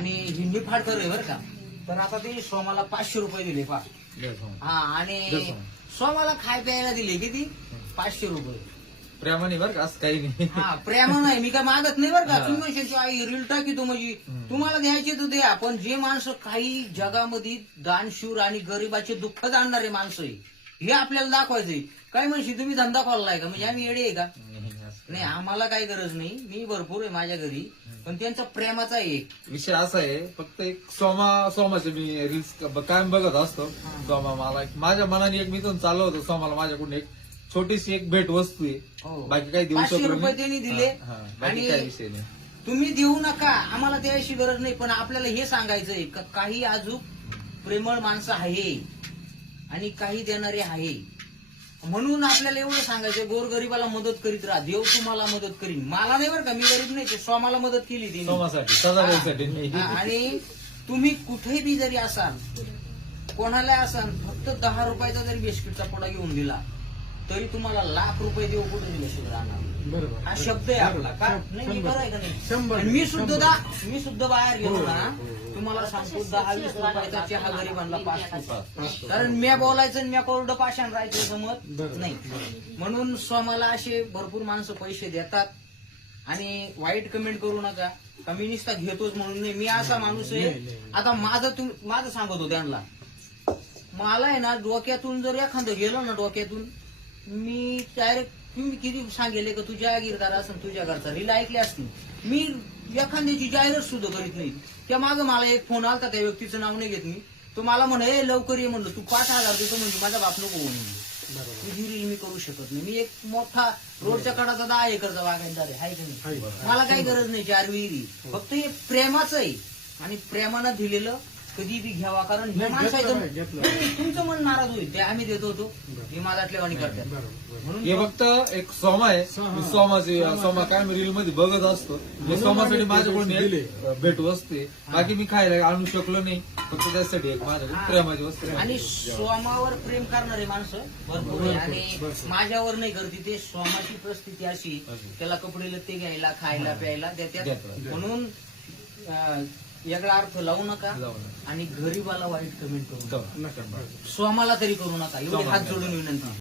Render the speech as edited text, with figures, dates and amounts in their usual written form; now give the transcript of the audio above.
आणि हिंदी फाडकर आहे बरं का. तर आता ते सोमाला 500 रुपये दिले पा. हा आणि सोमाला खाय प्यायला दिले किती 500 रुपये. प्रेमाने बरं का, असं काही नाही. हा प्रेमा नाही, मी काय मागत नाही बरं का. तुम्ही म्हणशाची आई रील टाकी तो म्हणजे तुम्हाला द्यायचे तर द्या, पण जे माणसं काही जगामध्ये दानशूर आणि गरिबाचे दुःख जाणणारे माणसं आहे हे आपल्याला दाखवायचंय. काय म्हणशी तुम्ही धंदा खोललाय का, म्हणजे आम्ही येडे आहे का. नाही आम्हाला काही गरज नाही, मी भरपूर आहे माझ्या घरी, पण त्यांचा प्रेमाचा एक विषय असा आहे, फक्त एक सोमाचे मी रील्स कायम बघत असतो. सोमा मला माझ्या मनाने एक मी चालू होतो, सोमाला माझ्याकडून एक छोटीशी एक भेट वस्तू आहे. हो. बाकी काही देऊ 500 शकलो रुपये त्यांनी दिले. बाकी काही विषय नाही. तुम्ही देऊ नका, आम्हाला द्यायची गरज नाही, पण आपल्याला हे सांगायचंय का काही अजून प्रेमळ माणसं आहे आणि काही देणारे आहे. म्हणून आपल्याला एवढं सांगायचं, गोरगरिबाला मदत करीत राहा, देव तुम्हाला मदत करीन. मला नाही बरं का, मी गरीब नाही, ते स्वामाला मदत केली तिने. सोमासाठी सदाभाऊसाठी नाही. हा, आणि तुम्ही कुठेही बी जरी असाल, कोणाला असाल, फक्त 10 रुपयाचा जरी बिस्किटचा पुडा घेऊन दिला तरी तुम्हाला लाख रुपये देऊ कुठे दिल्याशिवाय राहणार. बरोबर. हा शब्द आहे आपला का नाही, मी बरं आहे का नाही. आणि मी सुद्धा बाहेर गेलो ना, तुम्हाला सांगतो 10-20 रुपयाचा चहा गरीबांना 5. कारण म्या बोलायचं आणि म्या कोरडं पाषाण राहायचं समज नाही. म्हणून स्वामाला असे भरपूर माणसं पैसे देतात आणि वाईट कमेंट करू नका का मी नुसता घेतोच म्हणून. नाही, मी असा माणूस आहे. आता माझं सांगत होते त्यांना, मला आहे ना डोक्यातून जर एखादं गेलं ना डोक्यातून, मी डायरेक्ट तुम्ही किती सांगेले का तुझ्या गिरदार असेल तुझ्या घरचा रील ऐकली असती, मी एखाद्याची जाहिरात सुद्धा करीत नाही. त्या मागं मला एक फोन आलता, त्या व्यक्तीचं नाव नाही घेत मी, तो मला म्हणे लवकर ये म्हणलं, तू 5,000 देतो म्हणजे माझा बाप नको म्हणून. तुझी रील मी करू शकत नाही, मी एक मोठा रोडच्या कडाचा 10 एकरचा बागायतदार आहे की नाही. मला काही गरज नाही 4 विहिरी, फक्त हे प्रेमाचं आहे. आणि प्रेमानं दिलेलं कधी बी घ्यावा, कारण हे माणसाचं तुमचं मन नाराज होईल, ते आम्ही देत होतो हे माझ्यातल्या वाणी करतात. म्हणून हे फक्त एक सोमा आहे. सोमा काय मी रील मध्ये बघत असतो. हे सोमासाठी माझ्याकडून एक भेट वस्तू आहे. बाकी मी खायला आणू शकलो नाही, फक्त त्यासाठी एक माझ्याकडे प्रेमाची वस्तू आहे. आणि सोमावर प्रेम करणारे माणसं भरपूर आहे आणि माझ्यावर नाही करते. ते सोमाची परिस्थिती अशी, त्याला कपडे लत्ते घ्यायला खायला प्यायला देतात. म्हणून वेगळा अर्थ लावू नका आणि गरीबाला वाईट कमेंट करू नका, स्वामाला तरी करू नका. एवढी हात जोडून विनंती.